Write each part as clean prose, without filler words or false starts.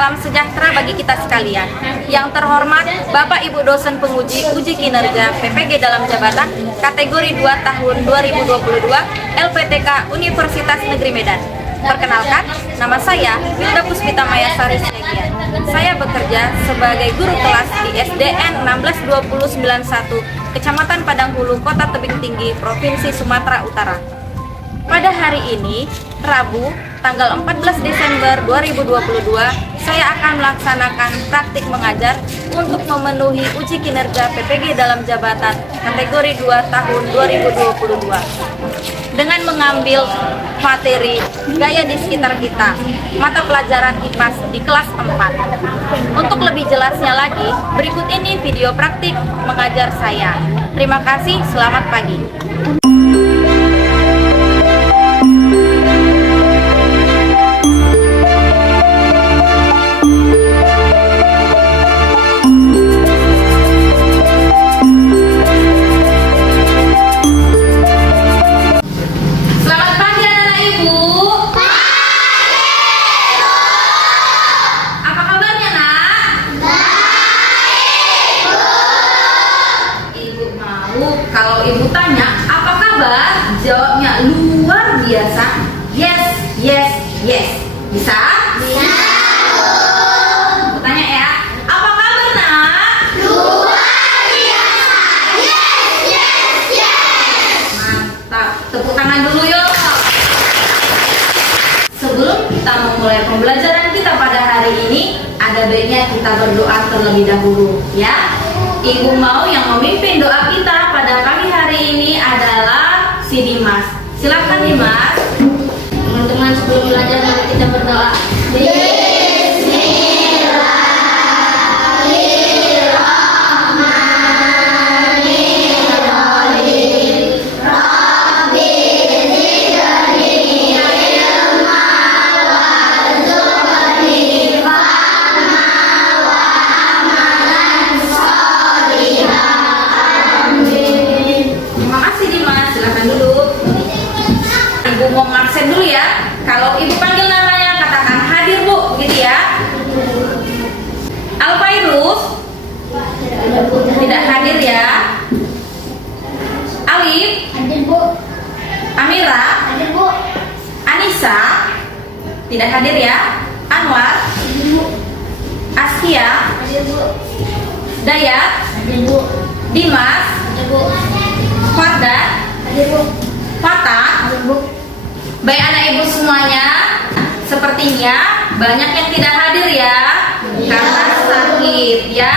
salam sejahtera bagi kita sekalian. Yang terhormat Bapak Ibu dosen penguji uji kinerja PPG dalam jabatan kategori 2 tahun 2022 LPTK Universitas Negeri Medan. Perkenalkan, nama saya Wilda Puspita Mayasari Siagian. Saya bekerja sebagai guru kelas di SDN 162091 Kecamatan Padang Hulu, Kota Tebing Tinggi, Provinsi Sumatera Utara. Pada hari ini, Rabu, tanggal 14 Desember 2022, saya akan melaksanakan praktik mengajar untuk memenuhi uji kinerja PPG dalam jabatan kategori 2 tahun 2022 dengan mengambil materi gaya di sekitar kita, mata pelajaran IPAS di kelas 4. Untuk lebih jelasnya lagi, berikut ini video praktik mengajar saya. Terima kasih, selamat pagi. Kalau ibu tanya, apa kabar? Jawabnya luar biasa. Yes, yes, yes. Bisa? Bisa. Aku tanya ya, apa kabar nak? Luar biasa. Yes, yes, yes. Mantap. Tepuk tangan dulu yuk. Sebelum kita memulai pembelajaran kita pada hari ini, ada baiknya kita berdoa terlebih dahulu, ya. Ibu mau yang memimpin doa kita pada pagi hari ini adalah si Dimas. Silakan Dimas. Teman-teman, sebelum belajar mari kita berdoa. Ibu mau ngabsen dulu ya. Kalau ibu panggil namanya, katakan hadir bu, gitu ya. Alfairus tidak hadir ya. Alif Hadir Bu. Amira Hadir Bu. Anissa tidak hadir ya. Anwar Hadir Bu. Askia Hadir Bu. Dayat Hadir Bu. Dimas Hadir Bu. Fardan Hadir Bu. Fatah. Hadir Bu. Baik anak ibu semuanya, sepertinya banyak yang tidak hadir ya, karena sakit ya.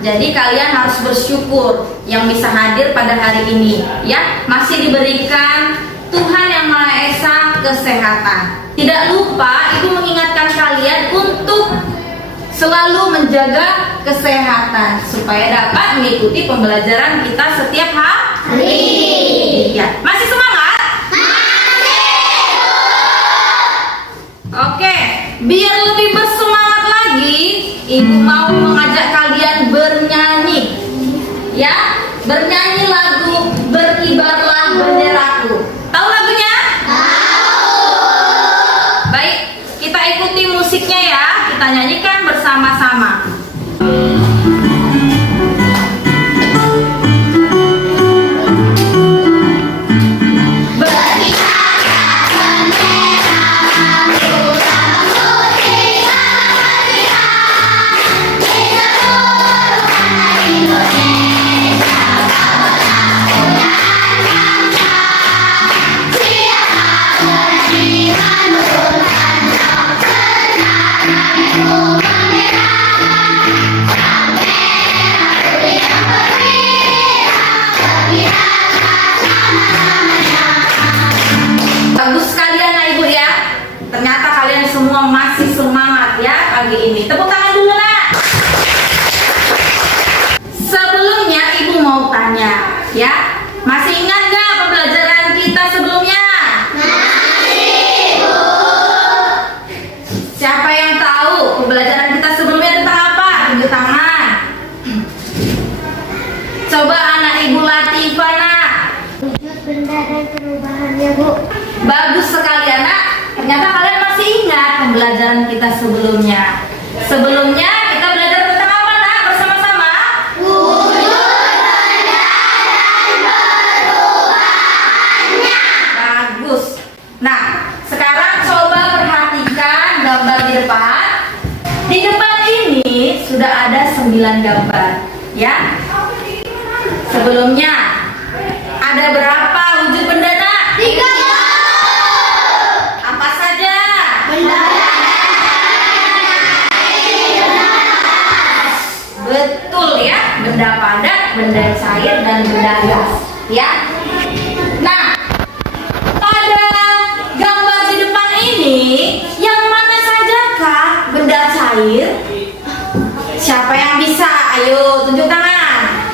Jadi kalian harus bersyukur yang bisa hadir pada hari ini ya. Masih diberikan Tuhan Yang Maha Esa kesehatan. Tidak lupa ibu mengingatkan kalian untuk selalu menjaga kesehatan supaya dapat mengikuti pembelajaran kita setiap hari. Ya, masih semangat? Oke, biar lebih bersemangat lagi, ibu mau mengajak kalian bernyanyi. Ya, bernyanyi lagu Berkibarlah Benderaku. Tahu lagunya? Tahu. Baik, kita ikuti musiknya ya. Kita nyanyikan bersama-sama. Bagus sekali anak ibu ya. Ternyata kalian semua masih semangat ya pagi ini. Tepuk tangan dulu nak. Sebelumnya ibu mau tanya ya, masih ingat gak pembelajaran kita sebelumnya? Masih Bu. Siapa yang tahu pembelajaran kita sebelumnya tentang apa? Tunjuk tangan. Coba anak ibu Latifah nak. Wujud benda dan perubahannya Bu. Bagus sekali anak. Ternyata kalian masih ingat pembelajaran kita sebelumnya. Sebelumnya kita belajar tentang apa nak bersama-sama? Bagus. Nah, sekarang coba perhatikan gambar di depan. Di depan ini sudah ada 9 gambar, ya. Sebelumnya ada berapa wujud benda nak? 3. Apa saja? Betul ya, benda padat, benda cair, dan benda gas, ya. Nah, pada gambar di depan ini, yang mana sajakah benda cair? Siapa yang bisa? Ayo tunjuk tangan.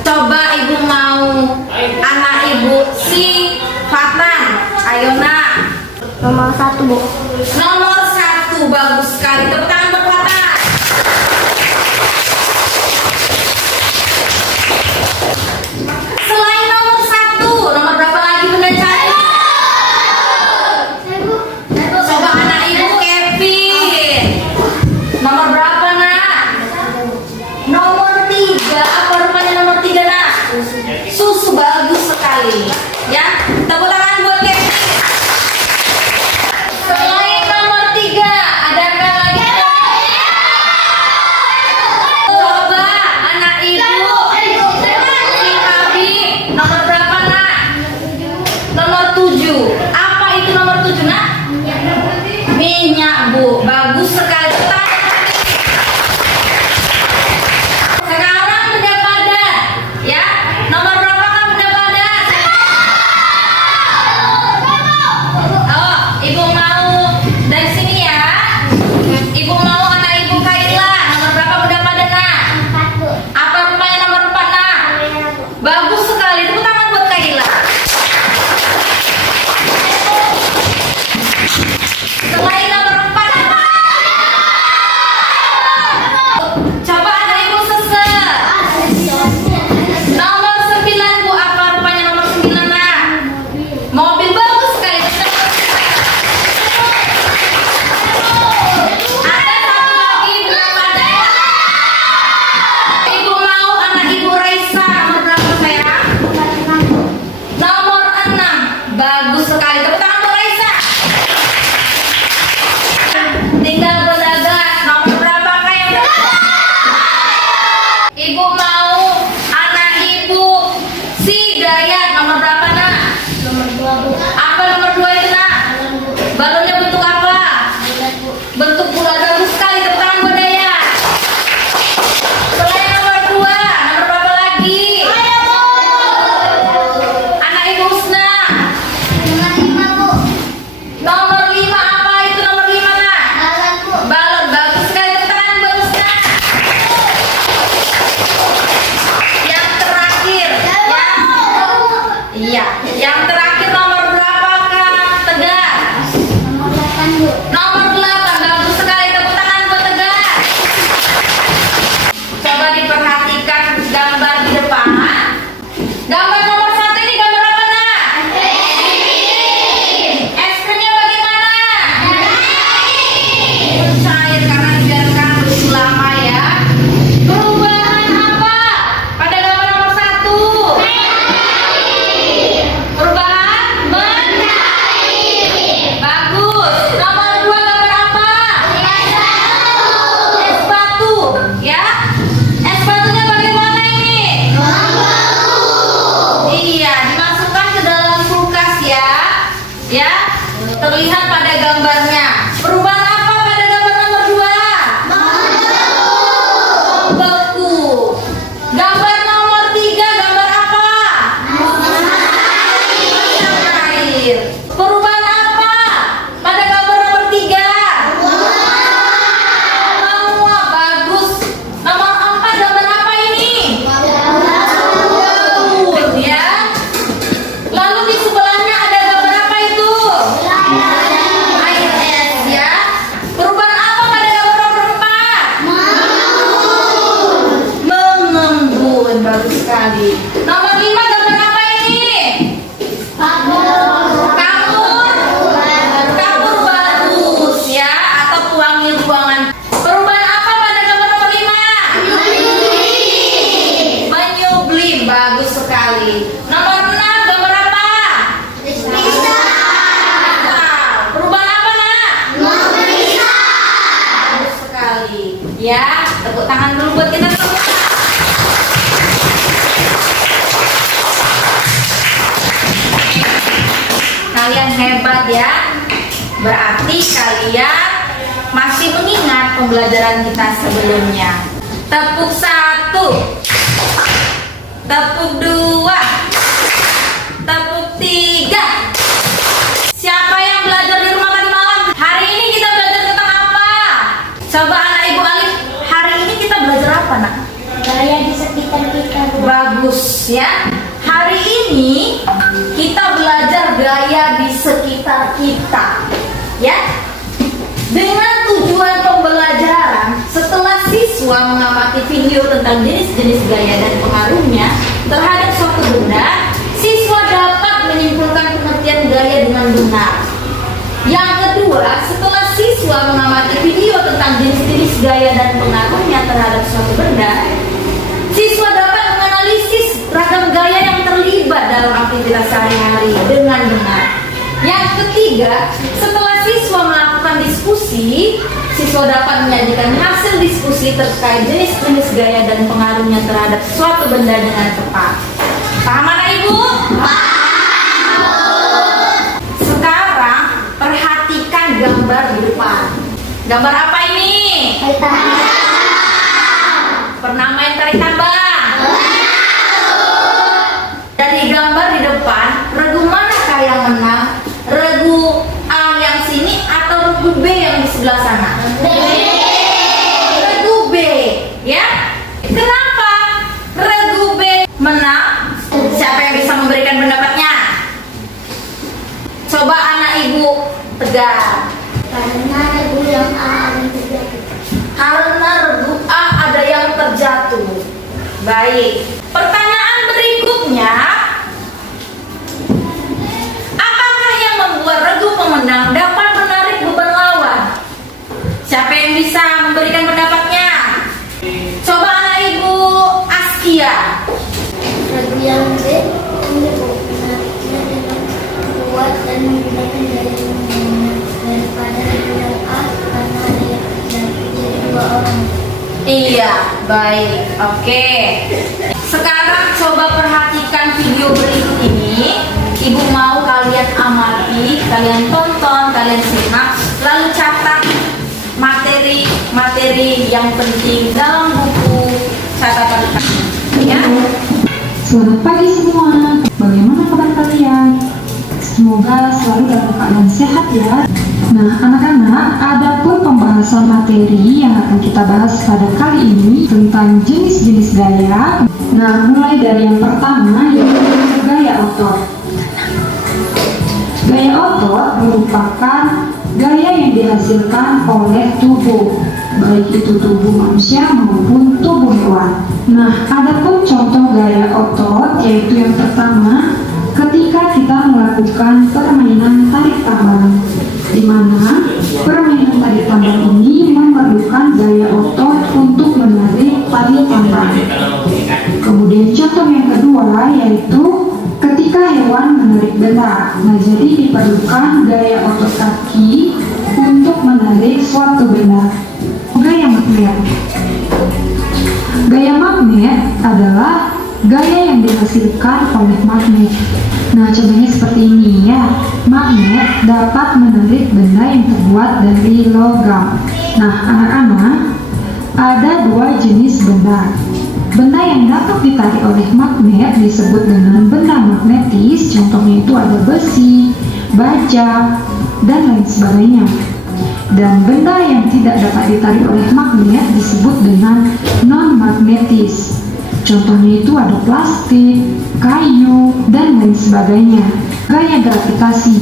Coba ibu mau anak ibu si Fatan. Ayo nak. Nomor 1, Bu. Nomor 1, bagus sekali. Tepuk tangan buat Fatan. Selain nomor 1, nomor berapa lagi benda cair? Coba anak ibu Kevin. Nomor berapa nak? Nomor 3. Apa rupanya nomor 3 nak? Susu, bagus sekali. Ya, tepuk tangan buat Kevin. Selain nomor 3, adakah lagi? Coba anak ibu si Abi. Nomor berapa nak? Nomor 7. Apa itu nomor 7 nak? Minyak, Bu. Bagus sekali. Sekarang benda padat, ya. Nomor berapa kan benda padat? Oh, ibu mau dari sini ya. Ibu mau anak ibu Kaila. Nomor berapa benda padat nak? 4, Bu. Apa rupanya nomor 4 nak? Bagus sekali. Tepuk tangan buat Kaila. Selain nomor 4, coba anak ibu Sese. Nomor 9, Bu. Apa rupanya nomor 9 nak? Mobil, bagus sekali. Ada satu lagi benda padat. Ibu mau anak ibu Raisa. Nomor berapa sayang? Nomor 6. Bagus sekali. Tepuk tangan buat Raisa. Tinggal benda gas. Nomor berapa yang ibu mau anak ibu si Dayat. Nomor berapa nak? Nomor 2, Bu. Apa nomor 2 itu nak? Balonnya bentuk apa? Bulat, Bu. Bentuk bulat, bagus sekali. Tepuk tangan buat Dayat. Selain nomor 2, nomor berapa lagi? Anak ibu Husna. Nomor 5, Bu. Nomor 5, apa itu nomor 5 nak? Balon, Bu. Balon, bagus sekali. Tepuk tangan buat Husna. Yang terakhir, ya. Iya, yang terakhir nomor berapa kak? Tegar. Nomor 8, Bu. Nomor 8, bagus sekali. Tepuk tangan buat Tegar. Coba diperhatikan gambar di depan. Gambar nomor 1 ini gambar apa nak? Es krimnya bagaimana? Cair karena dibiarkan begitu lama ya. Perubahan apa pada gambar nomor 1? Perubahan mencair. Bagus. Nomor 2 gambar apa? Es batu. Ya. Es batunya bagaimana ini? Iya, dimasukkan ke dalam kulkas ya. Ya. Terlihat pada gambarnya. Perubahan apa pada gambar nomor 2? Membeku. Gambar nomor 3 gambar apa? Air. Perubahan apa pada gambar nomor 3? Menguap, bagus. Nomor 4 gambar apa ini? Daun, ya. Lalu di sebelahnya ada gambar apa itu? Air es, ya. Perubahan apa pada gambar nomor 4? Mengembun, bagus sekali. Nomor 5 gambar apa ini? Kapur bagus ya, atau pewangi ruangan. Perubahan bagus sekali. Nomor 6, gambar apa? Bisa. Perubahan apa, Nak? Bisa. Bagus sekali. Ya, tepuk tangan dulu buat kita semua. Kalian hebat ya. Berarti kalian masih mengingat pembelajaran kita sebelumnya. Tepuk 1, tepuk 2, tepuk 3. Siapa yang belajar di rumah tadi malam? Hari ini kita belajar tentang apa? Coba anak Ibu Alif, hari ini kita belajar apa, Nak? Gaya di sekitar kita, Bu. Bagus ya. Hari ini kita belajar gaya di sekitar kita. Ya. Dengan tujuan pembelajaran, setelah siswa mengamati video tentang jenis-jenis gaya dan pengaruhnya terhadap suatu benda, siswa dapat menyimpulkan pengertian gaya dengan benar. Yang kedua, setelah siswa mengamati video tentang jenis-jenis gaya dan pengaruhnya terhadap suatu benda, siswa dapat menganalisis ragam gaya yang terlibat dalam aktivitas sehari-hari dengan benar. Yang ketiga, setelah siswa melakukan diskusi, siswa dapat menyajikan hasil diskusi terkait jenis-jenis gaya dan pengaruhnya terhadap suatu benda dengan tepat. Paham anak Ibu? Sekarang perhatikan gambar di depan. Gambar apa ini? Pernah main tarik tambang? Dari gambar di depan, regu manakah yang menang? Regu A yang sini atau regu B yang di sebelah sana? Regu B, ya. Kenapa regu B menang? Siapa yang bisa memberikan pendapatnya? Coba anak Ibu tegar. Karena regu yang A ada terjatuh. Karena regu A ada yang terjatuh. Baik. Pertanyaan berikutnya, apakah yang membuat regu pemenang dapat menarik beban lawan? Siapa yang bisa memberikan pendapatnya? Coba anak Ibu Askia. Regu yang B menariknya dengan kuat dan menggunakan gaya yang benar daripada regu yang A karena ada yang terjatuh jadi 2 orang. Iya, baik. Oke. Sekarang coba perhatikan video berikut ini. Ibu mau kalian amati, kalian tonton, kalian simak, lalu catat materi-materi yang penting dalam buku catatan kalian. Ya. Selamat pagi semua. Bagaimana kabar kalian? Semoga selalu dalam keadaan sehat ya. Nah, anak-anak, ada pun pembahasan materi yang akan kita bahas pada kali ini tentang jenis-jenis gaya. Nah, mulai dari yang pertama yaitu gaya otot. Gaya otot merupakan gaya yang dihasilkan oleh tubuh, baik itu tubuh manusia maupun tubuh hewan. Nah, ada pun contoh gaya otot yaitu yang pertama, ketika kita melakukan permainan tarik tambang, di mana permainan tarik tambang ini memerlukan gaya otot untuk menarik tali tambang. Kemudian contoh yang kedua yaitu ketika hewan menarik benda. Nah, jadi diperlukan gaya otot kaki untuk menarik suatu benda. Gaya magnet. Gaya magnet adalah gaya yang dihasilkan oleh magnet. Nah, contohnya seperti ini ya. Magnet dapat menarik benda yang terbuat dari logam. Nah, anak-anak, ada 2 jenis benda. Benda yang dapat ditarik oleh magnet disebut dengan benda magnetis. Contohnya itu ada besi, baja, dan lain sebagainya. Dan benda yang tidak dapat ditarik oleh magnet disebut dengan non-magnetis. Contohnya itu ada plastik, kayu, dan lain sebagainya. Gaya gravitasi.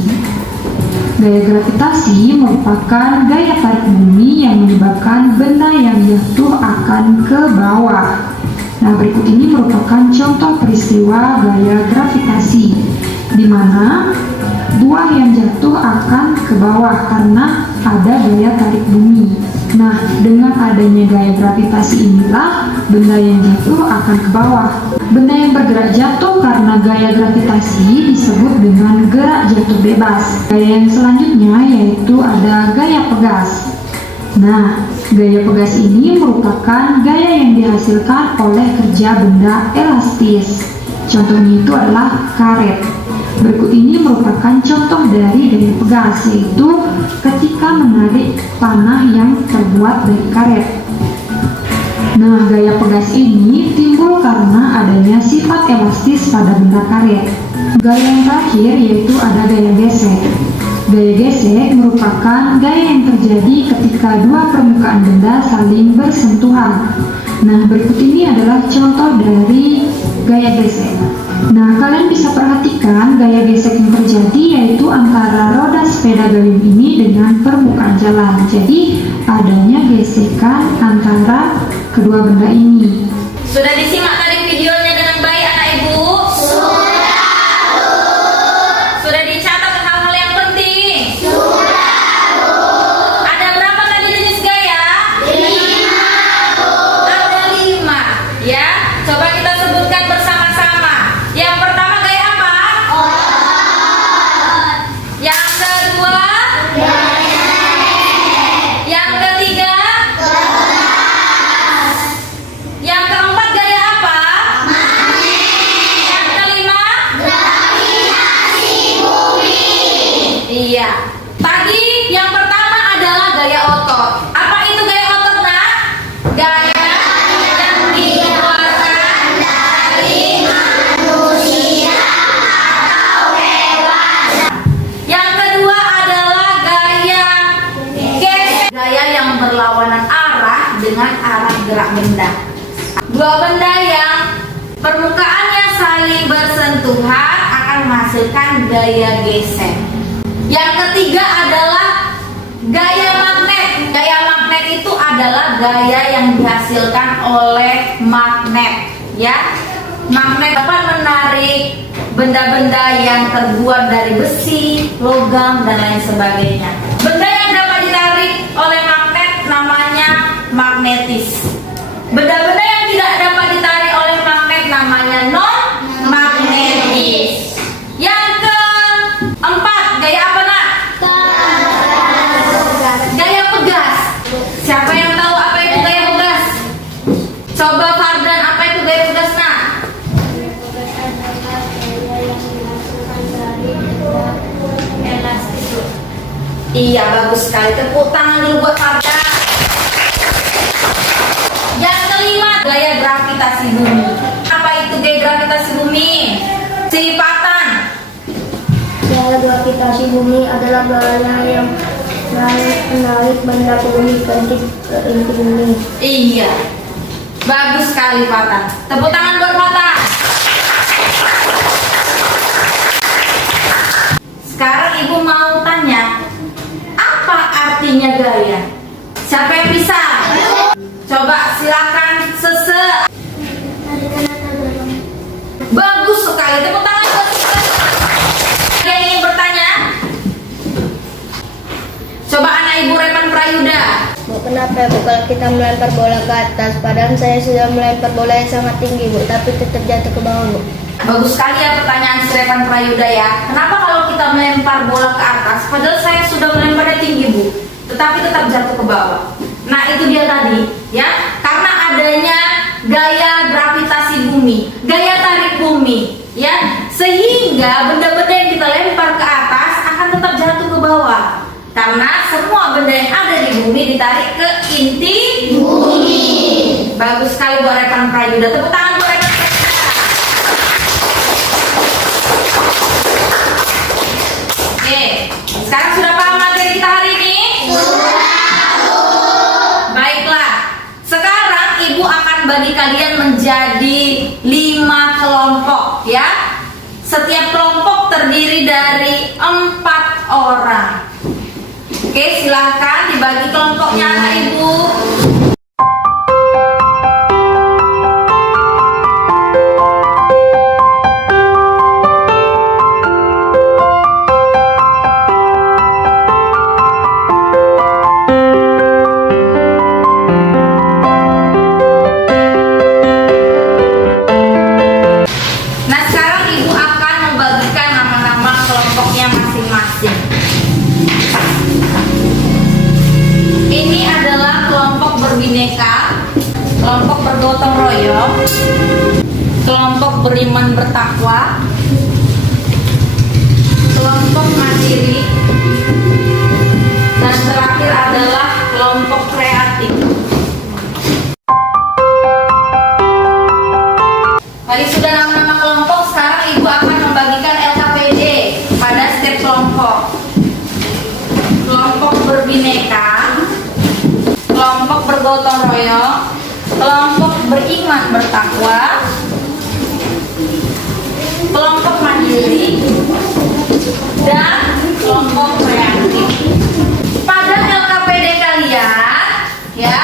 Gaya gravitasi merupakan gaya tarik bumi yang menyebabkan benda yang jatuh akan ke bawah. Nah, berikut ini merupakan contoh peristiwa gaya gravitasi, di mana buah yang jatuh akan ke bawah karena ada gaya tarik bumi. Nah, dengan adanya gaya gravitasi inilah benda yang jatuh akan ke bawah. Benda yang bergerak jatuh karena gaya gravitasi disebut dengan gerak jatuh bebas. Gaya yang selanjutnya yaitu ada gaya pegas. Nah, gaya pegas ini merupakan gaya yang dihasilkan oleh kerja benda elastis. Contohnya itu adalah karet. Berikut ini merupakan contoh dari gaya pegas, yaitu ketika menarik panah yang terbuat dari karet. Nah, gaya pegas ini timbul karena adanya sifat elastis pada benda karet. Gaya yang terakhir yaitu ada gaya gesek. Gaya gesek merupakan gaya yang terjadi ketika dua permukaan benda saling bersentuhan. Nah, berikut ini adalah contoh dari gaya gesek. Nah, kalian bisa perhatikan gaya gesek yang terjadi yaitu antara roda sepeda gayung ini dengan permukaan jalan. Jadi, adanya gesekan antara kedua benda ini. Sudah disimak tadi videonya dengan baik anak ibu? Sudah dicatat hal-hal yang penting? Ada berapa tadi jenis gaya? 5. Ada 5. Ya, coba kita sebutkan bersama-sama. Yang pertama gaya apa? Yang kedua? Yang ketiga? Yang keempat gaya apa? Yang kelima? Iya. Tadi yang pertama adalah gaya otot. Apa itu gaya otot, nak? Gaya yang dikeluarkan dari manusia atau hewan. Yang kedua adalah gaya gesek. Gaya yang berlawanan arah dengan arah gerak benda. Dua benda yang permukaannya saling bersentuhan akan menghasilkan gaya gesek. Yang ketiga adalah gaya magnet. Gaya magnet itu adalah gaya yang dihasilkan oleh magnet, ya. Magnet dapat menarik benda-benda yang terbuat dari besi, logam, dan lain sebagainya. Benda yang dapat ditarik oleh magnet namanya magnetis. Benda-benda yang tidak dapat ditarik oleh magnet namanya non-magnetis. Yang keempat, gaya apa, nak? Gaya pegas. Siapa yang tahu apa itu gaya pegas? Coba Fardan, apa itu gaya pegas, nak? Iya, bagus sekali. Tepuk tangan dulu buat Fardan. Yang kelima, gaya gravitasi bumi. Apa itu gaya gravitasi bumi? Sifatan. Gaya gravitasi bumi adalah gaya yang menarik benda ke bumi ke inti bumi. Iya, bagus sekali Fata. Tepuk tangan buat Fata. Sekarang ibu mau tanya, apa artinya gaya? Siapa yang bisa? Coba silakan sese. Bagus sekali, tepuk tangan buat sese. Ada yang ingin bertanya? Coba anak ibu Repan Prayuda. Bu, kenapa Bu kalau kita melempar bola ke atas? Padahal saya sudah melempar bola yang sangat tinggi Bu, tapi tetap jatuh ke bawah Bu. Bagus sekali ya pertanyaan si Repan Prayuda ya. Kenapa kalau kita melempar bola ke atas, padahal saya sudah melemparnya tinggi Bu, tetapi tetap jatuh ke bawah? Nah itu dia tadi ya, karena adanya gaya gravitasi bumi, gaya tarik bumi ya, sehingga benda-benda yang kita lempar ke atas akan tetap jatuh ke bawah. Karena semua benda yang ada di bumi ditarik ke inti bumi. Bagus sekali buat Repan Prayuda. Tepuk tangan buat Repan Prayuda. Oke, sekarang sudah paham materi kita hari ini? Baiklah, sekarang ibu akan bagi kalian menjadi 5 kelompok ya. Setiap kelompok terdiri dari 4 orang. Oke, silahkan dibagi kelompoknya anak ibu. kelompok beriman bertakwa, kelompok mandiri, dan terakhir adalah kelompok kreatif. Tadi sudah nama-nama kelompok, sekarang Ibu akan membagikan LKPD pada setiap kelompok. Kelompok berbineka, kelompok bergotong royong, kelompok beriman bertakwa, kelompok mandiri, dan kelompok kreatif. Pada LKPD kalian, ya,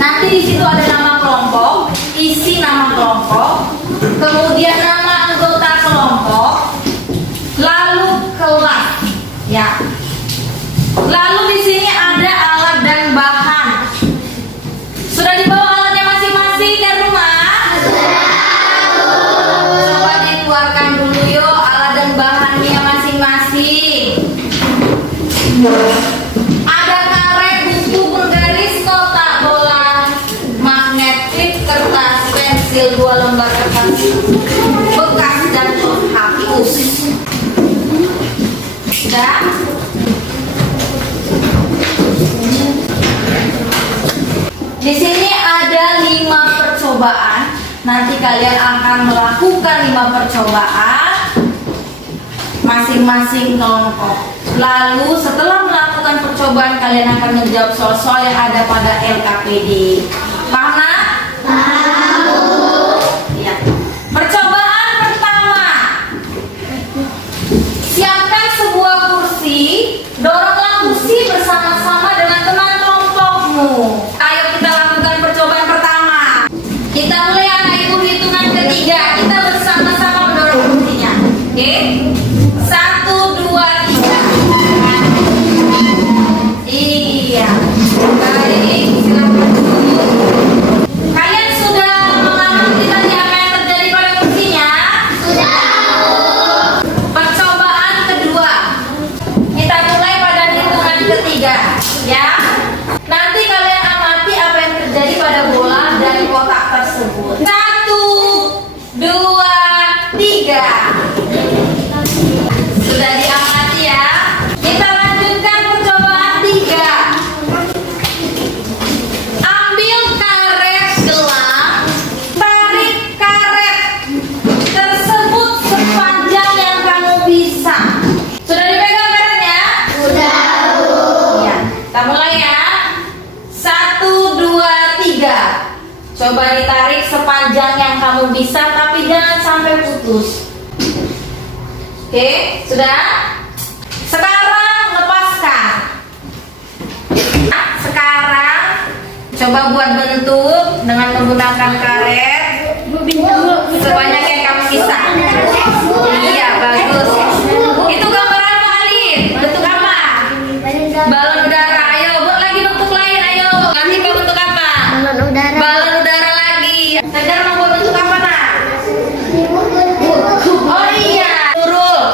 nanti di situ ada nama kelompok, isi nama kelompok, kemudian nama anggota kelompok, lalu kelas, ya. Lalu di sini ada alat dan bahan. Sudah dibawa alatnya masing-masing ke rumah? Coba dikeluarkan dulu yuk alat dan bahannya masing-masing. Ada karet, buku, penggaris, kotak, bola, magnet, klip, kertas, pensil, 2 lembar kertas bekas dan penghapus. Sudah? Di sini ada 5 percobaan. Nanti kalian akan melakukan 5 percobaan masing-masing kelompok. Lalu setelah melakukan percobaan kalian akan menjawab soal-soal yang ada pada LKPD. Paham? Paham. Ya. Percobaan pertama. Siapkan sebuah kursi, doronglah kursi bersama-sama dengan teman kelompokmu. Ayo kita lakukan percobaan pertama. Kita mulai anak ibu hitungan ketiga. Kita bersama-sama mendorong kursinya. Oke? 1, 2, 3. Iya. Baik, silakan dulu. Kalian sudah mengamati tadi apa yang terjadi pada kursinya? Sudah. Percobaan kedua. Kita mulai pada hitungan ketiga, ya. Nanti kalian amati apa yang terjadi pada bola dari kotak tersebut. 1, 2, 3. Sudah diamati ya. Kita lanjutkan percobaan 3. Ambil karet gelang, tarik karet tersebut sepanjang yang kamu bisa. Sudah dipegang karetnya? Sudah. Ya, kita mulai ya. 1, 2, 3. Coba ditarik sepanjang yang kamu bisa, tapi jangan sampai putus. Oke, sudah? Sekarang lepaskan. Nah, sekarang coba buat bentuk dengan menggunakan karet sebanyak yang kamu bisa. Iya, bagus. Itu gambaranmu, Alin. Bentuk apa? Balon udara. Ayo, buat lagi bentuk lain. Ayo, nanti kau bentuk apa? Balon udara. Balon udara lagi. Tegar mau buat bentuk apa, nak? Oh iya, Nurul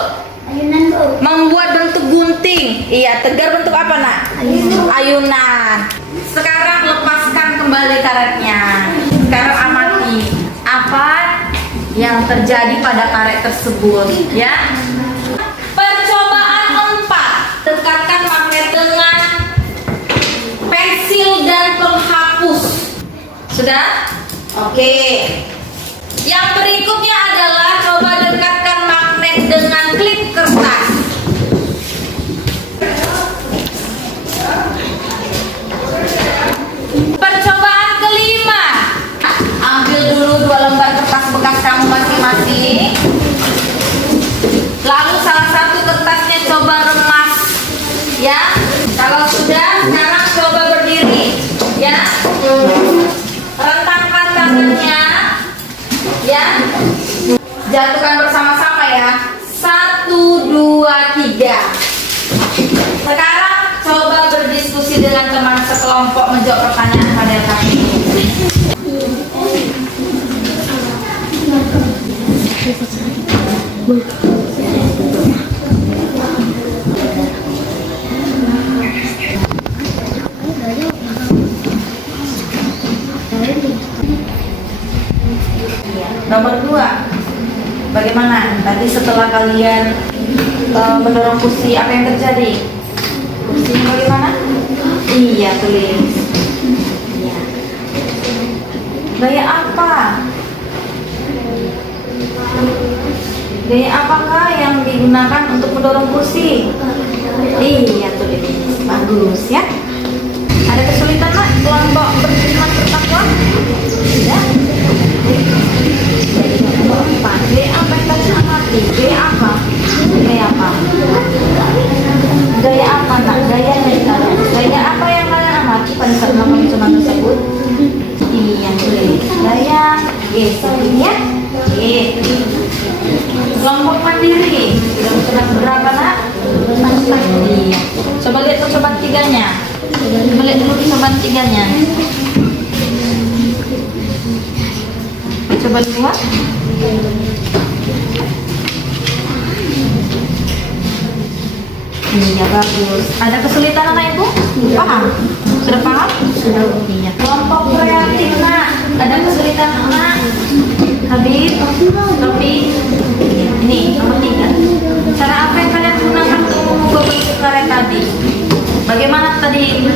Ayunan, Bu. membuat bentuk gunting. Iya, Tegar bentuk apa, nak? Ayunan. Sekarang lepaskan kembali karetnya. Sekarang amati apa yang terjadi pada karet tersebut, ya. Percobaan 4. Dekatkan magnet dengan pensil dan penghapus. Sudah? Oke. Yang berikutnya adalah coba dekatkan magnet dengan klip kertas. Percobaan kelima. Ambil dulu 2 lembar kertas bekas kamu masing-masing. Lalu salah satu kertasnya coba remas, ya. Kalau sudah, sekarang coba berdiri, ya. Rentangkan tangannya, ya. Jatuhkan bersama-sama ya. 1, 2, 3. Sekarang coba berdiskusi dengan teman sekelompok menjawab pertanyaan pada kami. Nomor 2, bagaimana? Tadi setelah kalian mendorong kursi, apa yang terjadi? Kursi bagaimana? Iya, tulis. Iya. Gaya apa? Gaya apakah yang digunakan untuk mendorong kursi? Iya, tulis. Bagus ya. Ada kesulitan nak kelompok beriman bertakwa? Tidak. Gaya apa yang kalian amati? Gaya apa? Gaya apa? Gaya apa nak? Gaya gaya apa yang kalian amati pada saat melakukan hitungan tersebut? Iya, tulis. Gaya gesek ya. Kelompok mandiri. Sudah berapa nak? 4. Iya. Coba lihat percobaan 3-nya. Coba lihat dulu percobaan 3-nya. Coba lihat. Iya, bagus. Ada kesulitan anak ibu? Paham? Sudah paham? Sudah. Iya. Kelompok kreatif nak. Ada kesulitan anak? Habib? Tapi ini nomor 3. Cara apa yang kalian gunakan untuk mengubah bentuk karet tadi? Bagaimana tadi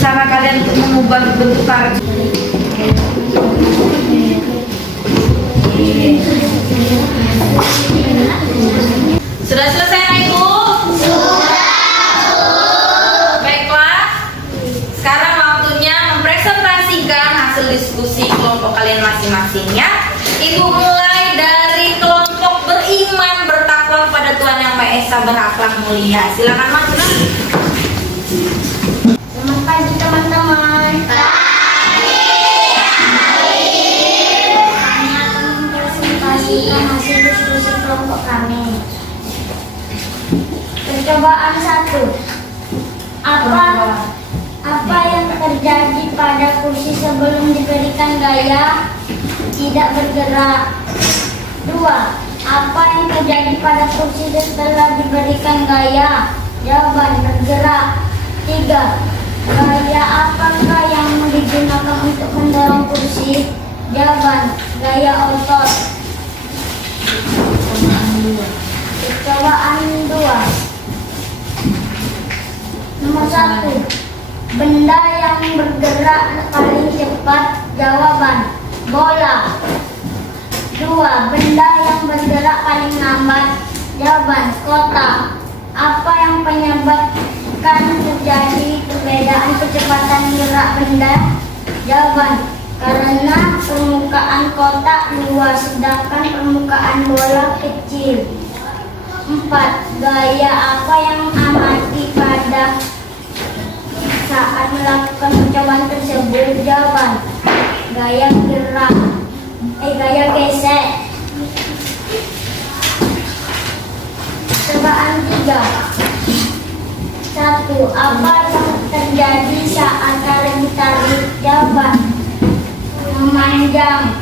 cara kalian untuk mengubah bentuk karet? Sudah selesai anak ibu? Baiklah, sekarang waktunya mempresentasikan hasil diskusi kelompok kalian masing-masing ya. Ibu mulai dari kelompok beriman bertakwa kepada Tuhan Yang Maha Esa berakhlak mulia. Silakan Mas. Selamat pagi teman-teman. Kami akan mempresentasikan hasil diskusi kelompok kami. Percobaan 1. Apa yang terjadi pada kursi sebelum diberikan gaya tidak bergerak? 2. Apa yang terjadi pada kursi setelah diberikan gaya? Jawaban: bergerak. 3. Gaya apakah yang digunakan untuk mendorong kursi? Jawaban: gaya otot. Percobaan 2. Nomor 1. Benda yang bergerak paling cepat. Jawaban: bola. 2. Benda yang bergerak paling lambat. Jawaban: kotak. Apa yang menyebabkan terjadi perbedaan kecepatan gerak benda? Jawaban: karena permukaan kotak luas sedangkan permukaan bola kecil. 4. Gaya apa yang amati pada saat melakukan percobaan tersebut? Jawaban: gaya gerak. Gaya gesek. Percobaan 3. 1. Apa yang terjadi saat karet ditarik? Jawaban: memanjang.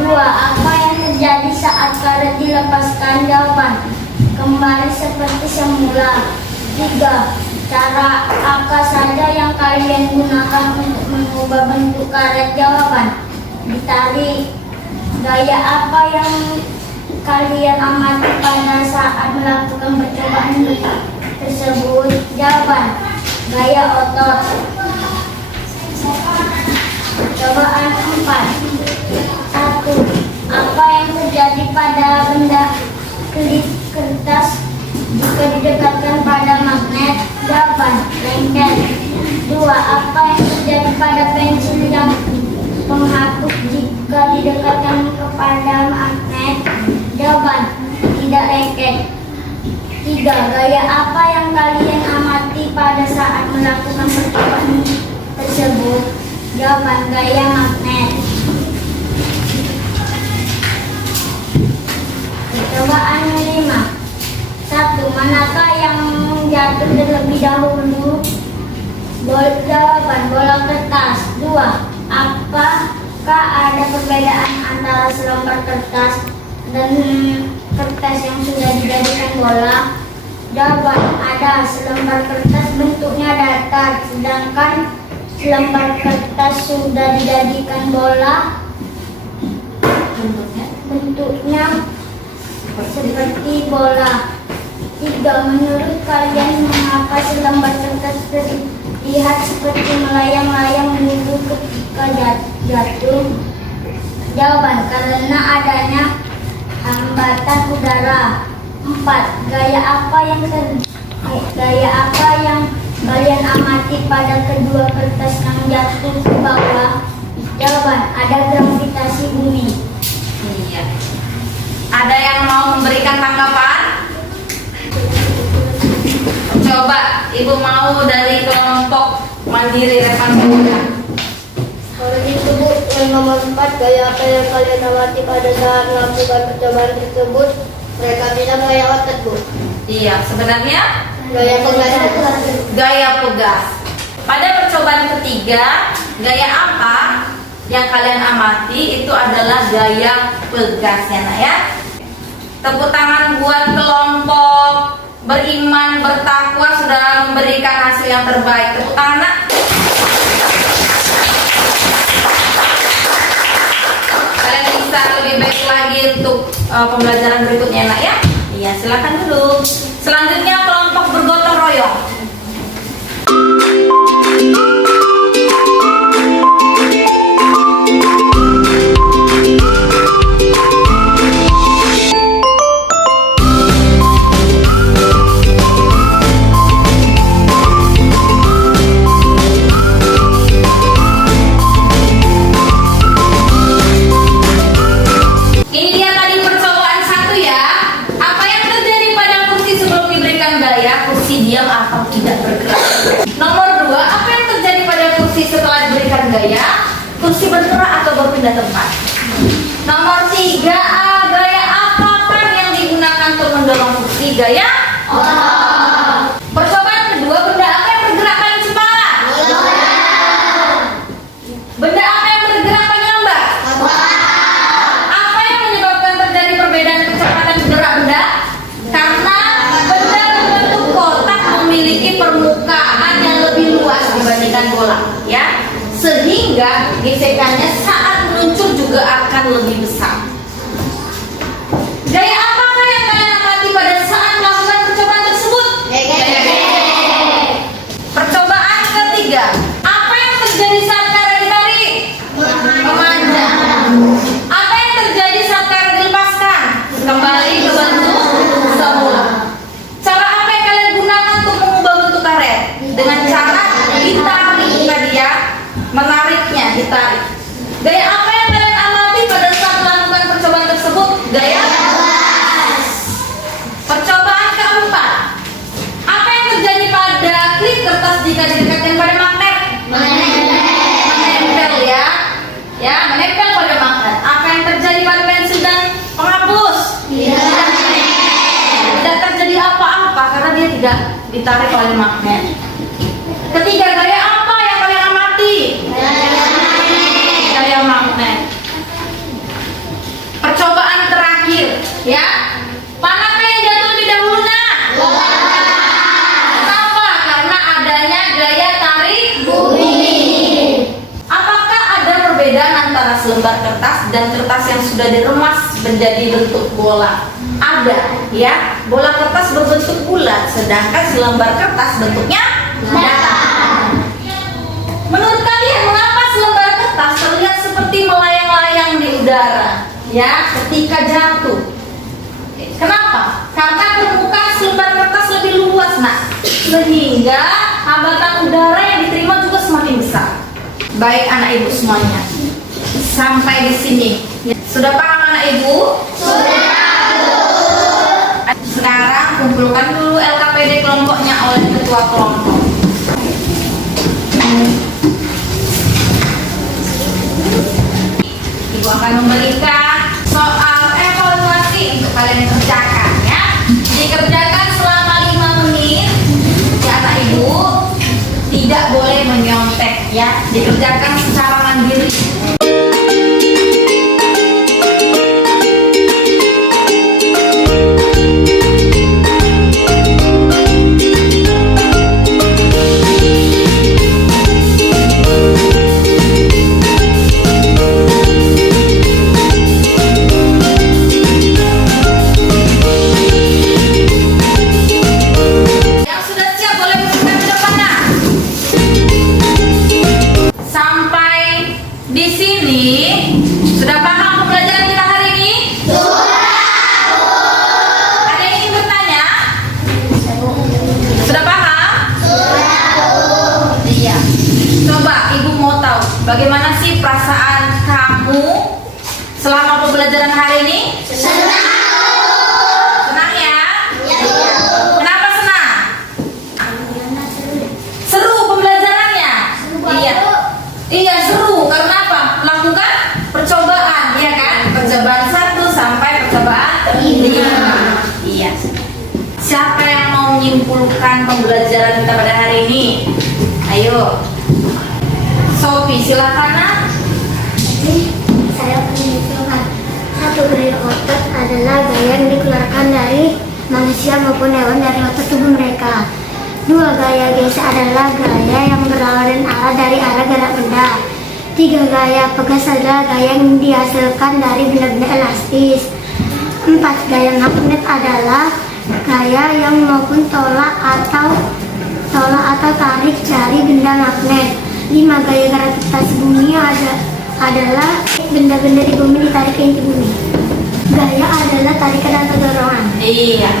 2. Apa yang terjadi saat karet dilepaskan? Jawaban: kembali seperti semula. 3. Cara apa saja yang kalian gunakan untuk mengubah bentuk karet? Jawaban: ditarik. Gaya apa yang kalian amati pada saat melakukan percobaan tersebut? Jawaban: gaya otot. Percobaan 4. 1. Apa yang terjadi pada benda klip kertas jika didekatkan pada magnet? Jawaban: lengket. 2. Apa yang terjadi pada pensil yang penghapus jika didekatkan kepada magnet? Jawaban: tidak lengket. 3. Gaya apa yang kalian amati pada saat melakukan percobaan tersebut? Jawaban: gaya magnet. Percobaan 5. 1. Manakah yang jatuh terlebih dahulu? Jawaban: bola kertas. 2. Apakah ada perbedaan antara selembar kertas dan kertas yang sudah dijadikan bola? Jawaban: ada. Selembar kertas bentuknya datar, sedangkan selembar kertas sudah dijadikan bola seperti bola. 3. Menurut kalian mengapa selembar kertas terlihat seperti melayang-layang menuju ketika jatuh? Jawaban, karena adanya hambatan udara. 4. Gaya apa yang kalian amati pada kedua kertas yang jatuh ke bawah? Jawaban, ada gravitasi bumi. Iya. Ada yang mau memberikan tanggapan? Coba, Ibu mau dari kelompok Mandiri Repan. Kalau gitu Bu, yang nomor 4, gaya apa yang kalian amati pada saat melakukan percobaan tersebut? Mereka bilang gaya otot Bu. Iya, sebenarnya Gaya pegas. gaya pegas. Pada percobaan ketiga, gaya apa yang kalian amati itu adalah gaya pegasnya, Nak ya. Tepuk tangan buat kelompok beriman bertakwa sudah memberikan hasil yang terbaik. Tepuk tangan, Nak. Kalian bisa lebih baik lagi untuk pembelajaran berikutnya, Nak ya. Iya, silakan dulu. Selanjutnya kelompok bergotong royong. Ini dia tadi percobaan 1 ya. Apa yang terjadi pada kursi sebelum diberikan gaya? Kursi diam atau tidak bergerak. Nomor 2, apa yang terjadi pada kursi setelah diberikan gaya? Kursi bergerak atau berpindah tempat. Nomor 3, gaya apakah yang digunakan untuk mendorong kursi? Gaya percobaan kedua, benda apa yang bergerak paling cepat? Benda apa yang bergerak paling lambat? Apa yang menyebabkan terjadi perbedaan kecepatan gerak benda? Karena benda berbentuk kotak memiliki permukaan yang lebih luas dibandingkan bola, ya. Sehingga gesekannya saat meluncur juga akan lebih besar. Gaya apakah yang kalian amati pada saat melakukan percobaan tersebut? Percobaan ketiga, apa yang terjadi saat karet ditarik? Memanjang. Apa yang terjadi saat karet dilepaskan? Kembali ke bentuk semula. Cara apa yang kalian gunakan untuk mengubah bentuk karet? Dengan cara ditarik tadi ya, menariknya ditarik. Gaya apa yang kalian amati pada saat melakukan percobaan tersebut? Gaya percobaan keempat, apa yang terjadi pada klip kertas jika didekatkan pada magnet? Menempel ya, menempel pada magnet. Apa yang terjadi pada pensil dan penghapus? Tidak terjadi apa-apa karena dia tidak ditarik oleh magnet. Ketiga, gaya apa yang kalian amati? Gaya magnet. Percobaan terakhir, ya. Manakah yang jatuh lebih dahulu, Nak? Kenapa? Karena adanya gaya tarik bumi. Apakah ada perbedaan antara selembar kertas dan kertas yang sudah diremas menjadi bentuk bola? Ada, ya. Bola kertas berbentuk bulat, sedangkan selembar kertas bentuknya datar. Menurut kalian, mengapa selembar kertas terlihat seperti melayang-layang di udara, ya, ketika jatuh? Kenapa? Karena permukaan selembar kertas lebih luas, Nak, sehingga hambatan udara yang diterima juga semakin besar. Baik anak ibu semuanya, sampai di sini sudah paham anak ibu? Sudah. Sekarang kumpulkan dulu LKPD kelompoknya oleh ketua kelompok. Ibu akan memberikan soal evaluasi untuk kalian kerjakan, ya. Dikerjakan selama 5 menit. Ya anak ibu, tidak boleh menyontek, ya. Dikerjakan secara mandiri. Iya. Siapa yang mau menyimpulkan pembelajaran kita pada hari ini? Ayo. Sophie, silakan nak. Jadi, saya menyimpulkan satu gaya otot adalah gaya yang dikeluarkan dari manusia maupun hewan dari otot tubuh mereka. Dua gaya geser adalah gaya yang berlawanan arah dari arah gerak benda. Tiga gaya pegas adalah gaya yang dihasilkan dari benda-benda elastis. Empat gaya magnet adalah gaya yang maupun tolak atau tarik dari benda magnet. Lima gaya gravitasi bumi adalah benda-benda di bumi ditarik ke inti bumi. Gaya adalah tarikan atau dorongan. Iya.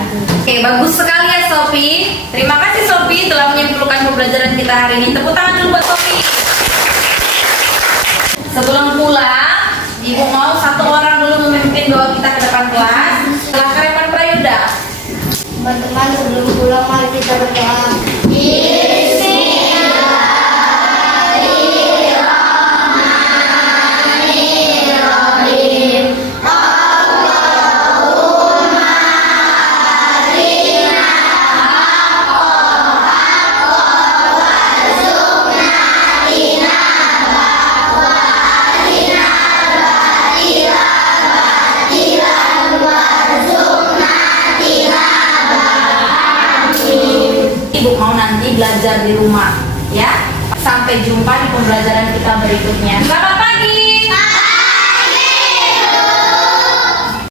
Oke, bagus sekali ya Sophie. Terima kasih Sophie telah menyimpulkan pembelajaran kita hari ini. Tepuk tangan dulu buat Sophie. Sebelum pulang, Ibu mau satu orang dulu memimpin doa kita ke depan kelas. Setelah Repan Prayuda. Teman-teman, sebelum pulang mari kita berdoa. Ibu mau nanti belajar di rumah, ya. Sampai jumpa di pembelajaran kita berikutnya. Selamat